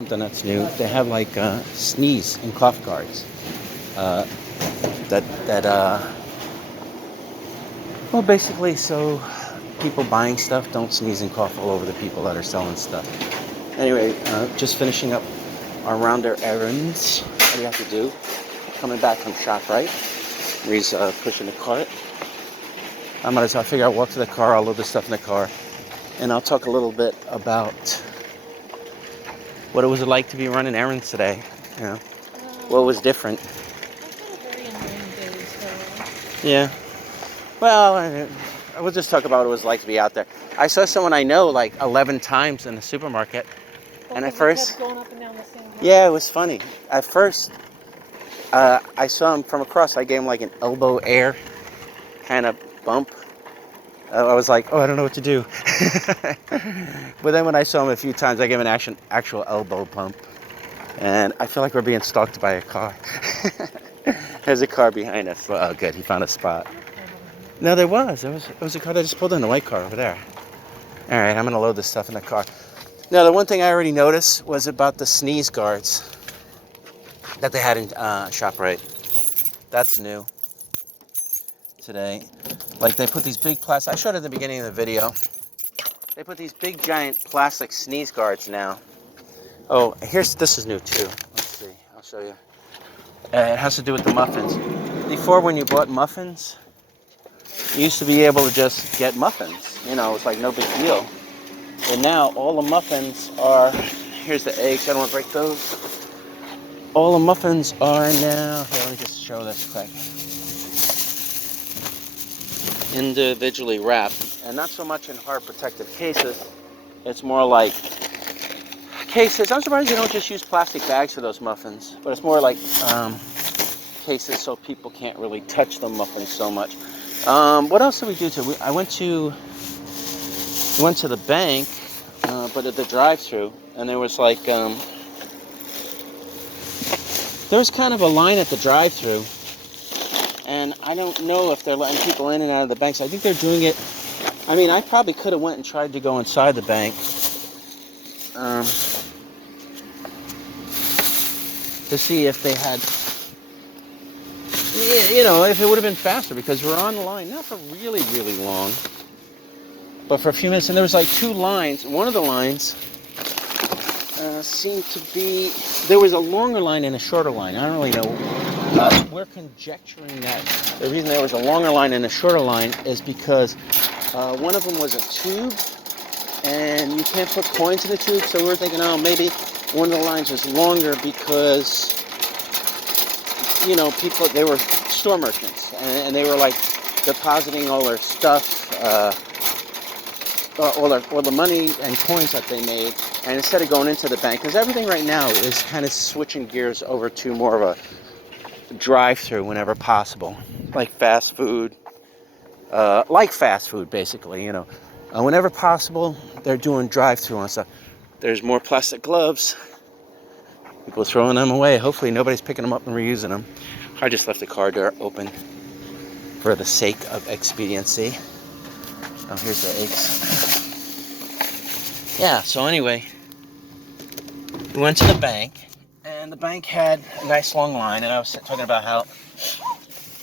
Something that's new. They have like sneeze and cough guards. Uh, well, basically, so people buying stuff don't sneeze and cough all over the people that are selling stuff. Anyway, just finishing up our rounder errands. What do you have to do? Coming back from ShopRite. He's pushing the cart. I might as well figure I'll walk to the car. I'll load the stuff in the car, and I'll talk a little bit about what it was like to be running errands today. You know, what was different. I've had a very annoying day, so... Yeah. Well, I will just talk about what it was like to be out there. I saw someone I know like 11 times in the supermarket. And at first... kept going up and down the same block. Yeah, it was funny. At first, I saw him from across. I gave him like an elbow air kind of bump. I was like, oh, I don't know what to do. But then when I saw him a few times, I gave him an actual elbow bump. And I feel like we're being stalked by a car. There's a car behind us. Well, oh, good. He found a spot. No, there was. It was a car that just pulled in, a white car over there. All right, I'm going to load this stuff in the car. Now, the one thing I already noticed was about the sneeze guards that they had in ShopRite. That's new today. Like, they put these big plastic... I showed it at the beginning of the video. They put these big, giant plastic sneeze guards now. Oh, this is new, too. Let's see. I'll show you. It has to do with the muffins. Before, when you bought muffins, you used to be able to just get muffins. You know, it's like no big deal. And now, all the muffins are... Here's the eggs. I don't want to break those. All the muffins are now... Here, let me just show this quick. Individually wrapped, and not so much in hard protective cases. It's more like cases. I'm surprised you don't just use plastic bags for those muffins, but it's more like cases so people can't really touch the muffins so much. What else did we do today? I went to the bank, but at the drive-thru, and there was like there was kind of a line at the drive-thru. And I don't know if they're letting people in and out of the banks. I think they're doing it. I mean, I probably could have went and tried to go inside the bank. To see if they had, you know, if it would have been faster. Because we're on the line, not for really, really long, but for a few minutes. And there was like two lines. One of the lines seemed to be, there was a longer line and a shorter line. I don't really know. We're conjecturing that the reason there was a longer line and a shorter line is because one of them was a tube, and you can't put coins in the tube. So we were thinking, oh, maybe one of the lines was longer because, you know, people, they were store merchants, and they were like depositing all their stuff, all the money and coins that they made, and instead of going into the bank, because everything right now is kind of switching gears over to more of a drive-through whenever possible, like fast food, basically, you know. Whenever possible, they're doing drive-through on stuff. There's more plastic gloves. People throwing them away. Hopefully nobody's picking them up and reusing them. I just left the car door open for the sake of expediency. Oh, here's the eggs. Yeah, so anyway, we went to the bank. And the bank had a nice long line, and I was talking about how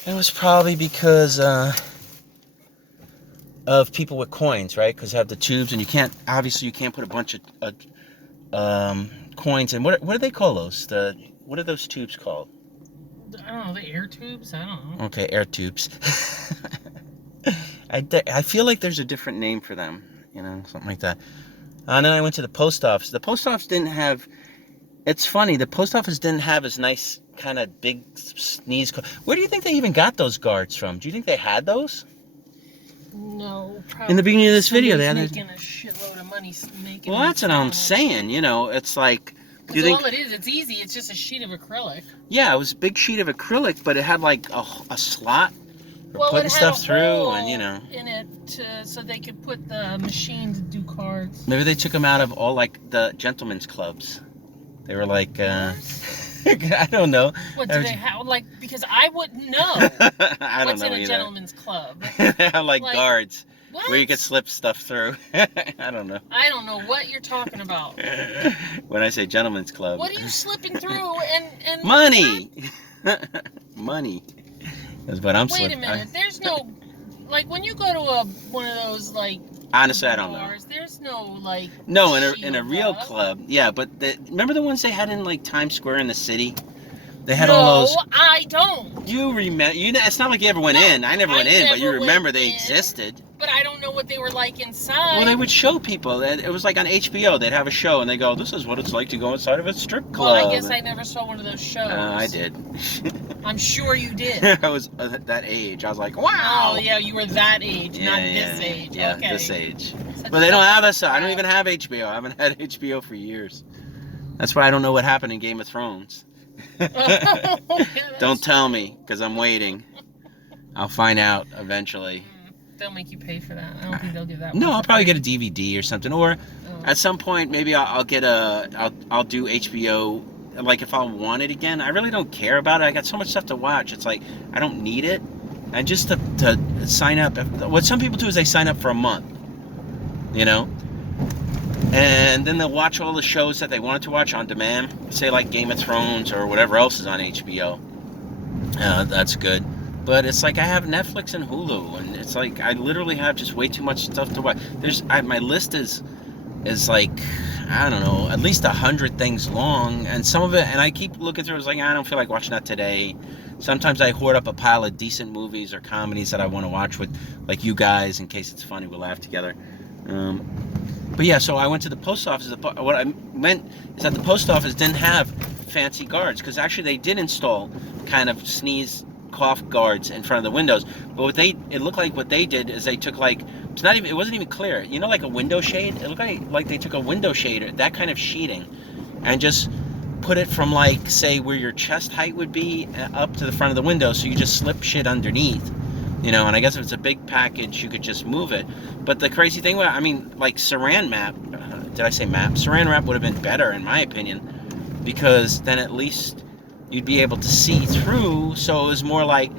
it was probably because of people with coins, right? Because they have the tubes, and you can't put a bunch of coins in. What do they call those? What are those tubes called? I don't know, the air tubes? I don't know. Okay, air tubes. I feel like there's a different name for them, you know, something like that. And then I went to the post office. The post office didn't have... It's funny, the post office didn't have as nice kind of big sneeze. Where do you think they even got those guards from? Do you think they had those? No, probably. In the beginning of this video, they had making a shitload of money making. Well, that's what I'm saying, you know, it's like... Do you think... all it is, it's easy, it's just a sheet of acrylic. Yeah, it was a big sheet of acrylic, but it had like a slot for putting stuff through, and you know. In it so they could put the machine to do cards. Maybe they took them out of all like the gentlemen's clubs. They were like, I don't know. What do they have? Like, because I wouldn't know. I don't What's know in a either. gentleman's club? They have like guards. What? Where you could slip stuff through. I don't know. I don't know what you're talking about. When I say gentleman's club. What are you slipping through and money? Money is what I'm Wait slipping. a minute. There's no, like, when you go to one of those, like, Honestly, I don't know. bars, there's no, like, No, in a shield real up. club, yeah. But remember the ones they had in like Times Square in the city? They had all those. No, I don't. You remember? It's not like you ever went in. I never went in, but you remember they existed. But I don't know what they were like inside. Well, they would show people. It was like on HBO. They'd have a show, and they go, "This is what it's like to go inside of a strip club." Well, I guess I never saw one of those shows. I did. I'm sure you did. I was that age. I was like, "Wow." Oh, yeah, you were that age, not this age. Yeah, okay. this age. Such But they don't have that. I crap. don't even have HBO. I haven't had HBO for years. That's why I don't know what happened in Game of Thrones. Don't tell me, because I'm waiting. I'll find out eventually. They'll make you pay for that. I don't think they'll give that. No, one I'll for probably free. get a DVD or something, or at some point maybe I'll get I'll do HBO. Like if I want it again, I really don't care about it. I got so much stuff to watch. It's like I don't need it, and just to sign up. What some people do is they sign up for a month, and then they'll watch all the shows that they wanted to watch on demand. Say like Game of Thrones or whatever else is on HBO. That's good. But it's like I have Netflix and Hulu, and it's like I literally have just way too much stuff to watch. My list is like, I don't know, at least 100 things long, and some of it, and I keep looking through. It's like I don't feel like watching that today. Sometimes I hoard up a pile of decent movies or comedies that I want to watch with, like you guys, in case it's funny. We'll laugh together. But yeah, so I went to the post office. What I meant is that the post office didn't have fancy guards, because actually they did install kind of sneeze cough guards in front of the windows, but it looked like what they did is they took like, it wasn't even clear, like a window shade. It looked like they took a window shade or that kind of sheeting and just put it from like, say, where your chest height would be up to the front of the window, so you just slip shit underneath, and I guess if it's a big package you could just move it. But the crazy thing was, like Saran wrap, did I say map? Saran wrap would have been better in my opinion, because then at least you'd be able to see through, so it was more like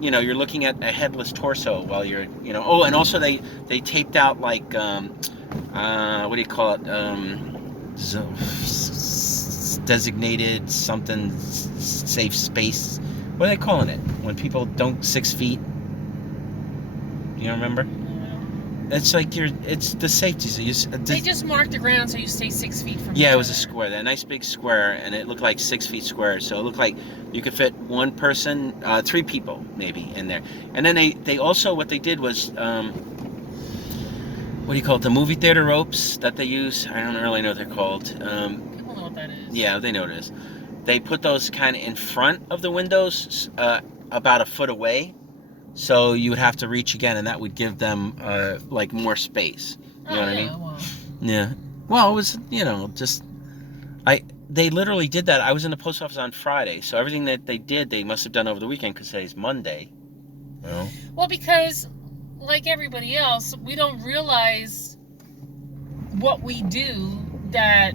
you're looking at a headless torso while you're, oh, and also they taped out like what do you call it, designated something safe space. What are they calling it when people don't 6 feet? You don't remember? It's like it's the safety. So they just marked the ground so you stay 6 feet from. Yeah, it was a square, that nice big square, and it looked like 6 feet square. So it looked like you could fit one person, 3 people maybe in there. And then they also, what they did was, what do you call it? The movie theater ropes that they use. I don't really know what they're called. People know what that is. Yeah, they know what it is. They put those kind of in front of the windows, about a foot away. So you would have to reach again, and that would give them like more space. You know what I mean? Well. Yeah. Well, it was, they literally did that. I was in the post office on Friday, so everything that they did, they must have done over the weekend, because today's Monday. Well, because like everybody else, we don't realize what we do that,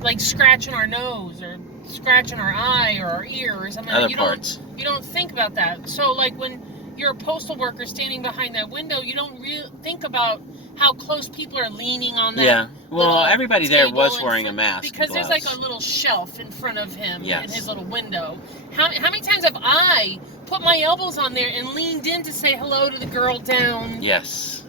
like scratching our nose or scratching our eye or our ear or something. Other parts. You don't think about that. So like when you're a postal worker standing behind that window, you don't think about how close people are leaning on that. Yeah. Well, everybody there was wearing a mask. Because there's like a little shelf in front of him in Yes. his little window. How many times have I put my elbows on there and leaned in to say hello to the girl down? Yes.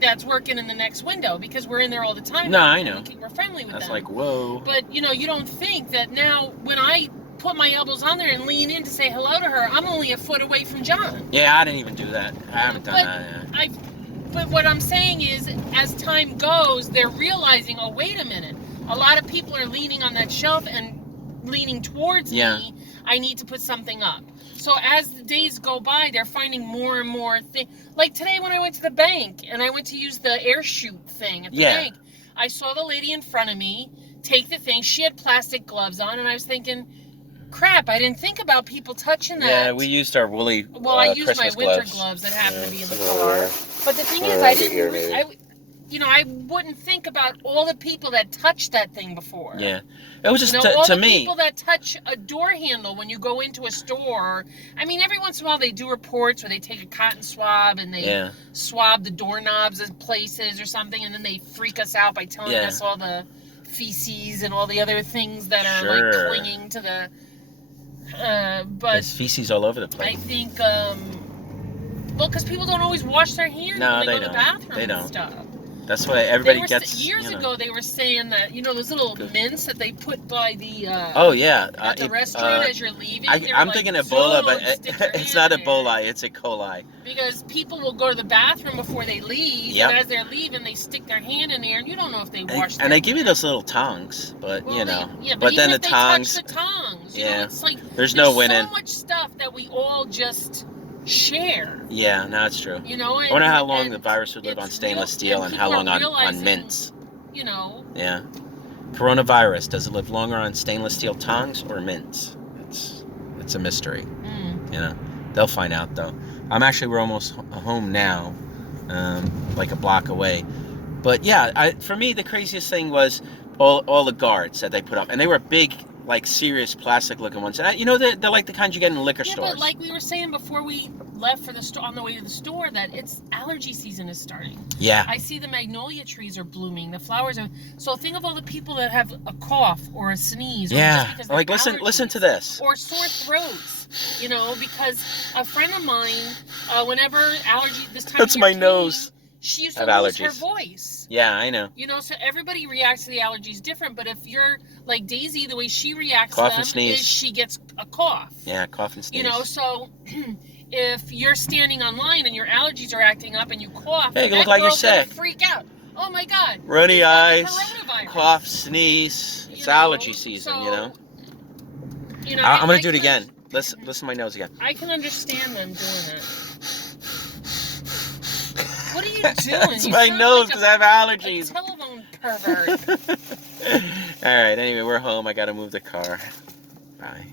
That's working in the next window, because we're in there all the time. No, I know. We're friendly with them. That's like, whoa. But, you don't think that now when I put my elbows on there and lean in to say hello to her, I'm only a foot away from John. Yeah, I didn't even do that. I haven't done that. But what I'm saying is, as time goes, they're realizing, oh, wait a minute. A lot of people are leaning on that shelf and leaning towards me. I need to put something up. So as the days go by, they're finding more and more things. Like today when I went to the bank and I went to use the air chute thing at the bank, I saw the lady in front of me take the thing. She had plastic gloves on, and I was thinking, crap, I didn't think about people touching that. Yeah, we used our woolly Well, I used Christmas my winter gloves. gloves that happened to be in the car. But the thing is, I I wouldn't think about all the people that touched that thing before. Yeah. It was just, all to the me... people that touch a door handle when you go into a store. I mean, every once in a while they do reports where they take a cotton swab and they swab the doorknobs of places or something, and then they freak us out by telling us all the feces and all the other things that are like clinging to the... but there's feces all over the place. I think, well, because people don't always wash their hands when they go to the bathroom and stuff. That's why everybody gets... Years ago, they were saying that, those little mints that they put by the... at the restaurant as you're leaving. I'm thinking Ebola, but it's not Ebola, it's E. coli. Because people will go to the bathroom before they leave, and as they're leaving, they stick their hand in there, and you don't know if they wash their hands. And they give you those little tongs, but, but then the tongs... touch the tongs, it's like... There's no winning. so much stuff that we all just... share. Yeah, no, it's true. I wonder how long the virus would live on stainless steel and how long on mints. Yeah. Coronavirus, does it live longer on stainless steel tongs or mints? It's a mystery. They'll find out though. We're almost home now, like a block away. But yeah, for me the craziest thing was all the guards that they put up, and they were big, like serious plastic looking ones. And they're like the kinds you get in liquor stores. But like we were saying before we left for the store, on the way to the store, that it's allergy season is starting. Yeah. I see the magnolia trees are blooming. The flowers are... So think of all the people that have a cough or a sneeze. Or just because like listen to this. Or sore throats. Because a friend of mine, whenever this time That's of year my nose. She used to lose her voice. Yeah, I know. So everybody reacts to the allergies different, but if you're like Daisy, the way she reacts cough to them and sneeze. is she gets a cough. Yeah, cough and sneeze. So if you're standing online and your allergies are acting up and you cough, hey, you look like you're sick. Freak out. Oh my God. Runny eyes, cough, sneeze. It's allergy season, I'm going to do it again. Listen to my nose again. I can understand them doing it. What are you doing? It's my nose because I have allergies. A telephone pervert. All right, anyway, we're home. I got to move the car. Bye.